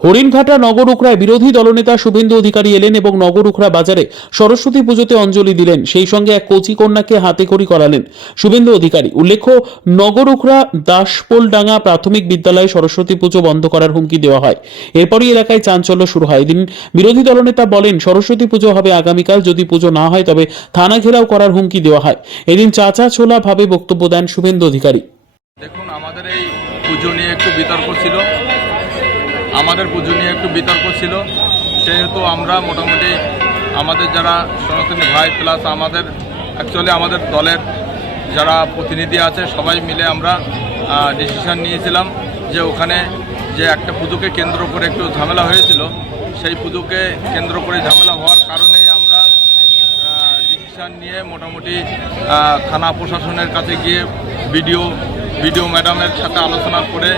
হরিণঘাটা নগর উখড়ায় বিরোধী দলনেতা শুভেন্দু অধিকারী এলেন এবং নগর উখড়া বাজারে সরস্বতী পুজোতে অঞ্জলি দিলেন। সেই সঙ্গে এক কচি কন্যাকে হাতে করি করালেন শুভেন্দু অধিকারী। উল্লেখ্য নগর উখড়া দাসপোলডাঙ্গা প্রাথমিক বিদ্যালয়ে সরস্বতী পুজো বন্ধ করার হুমকি দেওয়া হয়। এরপরই এলাকায় চাঞ্চল্য শুরু হয়। এদিন বিরোধী দলনেতা বলেন, সরস্বতী পুজো হবে আগামীকাল, যদি পুজো না হয় তবে থানা ঘেরাও করার হুমকি দেওয়া হয়। এদিন চাচা ছোলা ভাবে বক্তব্য দেন শুভেন্দু অধিকারী। দেখুন, আমাদের এই পুজো নিয়ে একটু বিতর্ক ছিল। আমাদের পুজো নিয়ে একটু বিতর্ক ছিল। সেহেতু আমরা মোটামুটি আমাদের যারা সনাতনী ভাই প্লাস আমাদের অ্যাকচুয়ালি আমাদের দলের যারা প্রতিনিধি আছে, সবাই মিলে আমরা ডিসিশন নিয়েছিলাম যে ওখানে যে একটা পুজোকে কেন্দ্র করে একটু ঝামেলা হয়েছিল। সেই পুজোকে কেন্দ্র করে ঝামেলা হওয়ার কারণেই আমরা ডিসিশন নিয়ে মোটামুটি থানা প্রশাসনের কাছে গিয়ে ভিডিও ভিডিও ম্যাডামের সাথে আলোচনা করে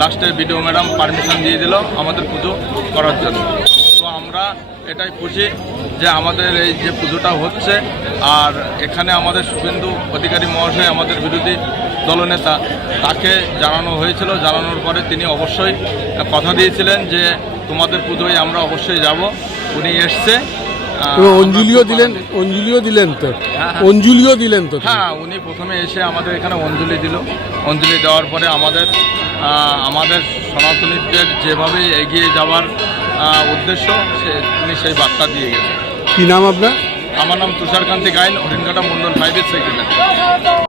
লাস্টে ভিডিও ম্যাডাম পারমিশন দিয়ে দিল আমাদের পুজো করার জন্য। তো আমরা এটাই খুশি যে আমাদের এই যে পুজোটা হচ্ছে আর এখানে আমাদের শুভেন্দু অধিকারী মহাশয় আমাদের বিরোধী দলনেতা তাকে জানানো হয়েছিল। জানানোর পরে তিনি অবশ্যই কথা দিয়েছিলেন যে তোমাদের পুজোয় আমরা অবশ্যই যাব। উনি এসছে। অঞ্জলিও দিলেন। অঞ্জলিও দিলেন তো? হ্যাঁ, হ্যাঁ। অঞ্জলিও দিলেন তো হ্যাঁ উনি প্রথমে এসে আমাদের এখানে অঞ্জলি দিল। অঞ্জলি দেওয়ার পরে আমাদের আমাদের সনাতনীদের যেভাবে এগিয়ে যাওয়ার উদ্দেশ্য সে তিনি সেই বার্তা দিয়ে গেছেন। কী নাম আপনার? আমার নাম তুষারকান্তি গাইন হরিণঘাটা মন্ডল ফাইভের সেক্রেটারি